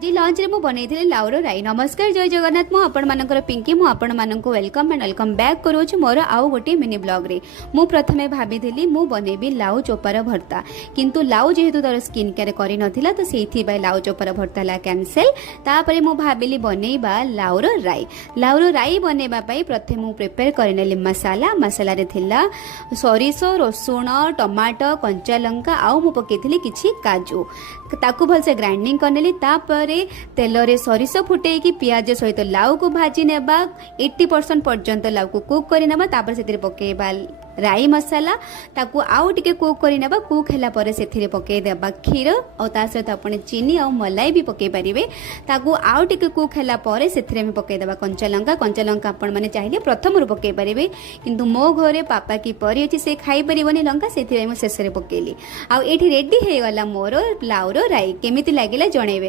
जी lunch रे मु बनैथिले लाउर राई। नमस्कार जय जगन्नाथ। मु आपण मानकर पिंकी मु आपण माननको वेलकम एंड वेलकम बैक करूछु मोर आउ गोटे मिनी ब्लॉग रे। मु प्रथमे भाबिथिली मु बनेबी लाउ चोपार भर्ता, किंतु लाउ जेहेतु तार स्किन केयर करि नथिला तो सेथि बाय लाउ चोपार भर्ता ला कैंसिल। तापरे मु भाबिली बनेइबा लाउर राई। लाउर राई बनेबा पई प्रथमे मु प्रिपेयर करनेली मसाला। मसाला रे थिला सरिसो, रसुण, टमाटो, कंचा लंका आउ मु पकेइथिली किछि काजू। ताकू भलसे ग्राइंडिंग करनेली। तापर तेल रे सरिष फुटे कि पियाज सहित लाउ को भाजी नेबा 80% पर्यंत लाउ को कुक करि नेबा। तापर सेतिरे पकेबा राई मसाला, ताकू आउ टिके कुक करि नेबा। कुक हैला परे सेतिरे पके देबा खीर और ता सहित आपण चीनी और मलाई भी पके परिबे। ताकू आउ टिके कुक हैला परे सेतिरे में पके देबा कंचा लंका। कंचा लंका आपण माने चाहिए प्रथम रु पके परिबे, किंतु मो घरे पापा की परि अछि से खाई परिबनी लंका, सेतिरे मैं शेष रे पकेली। आ एठी रेडी हे गला मोर लाउर राई। केमिति लागिला जणेबे।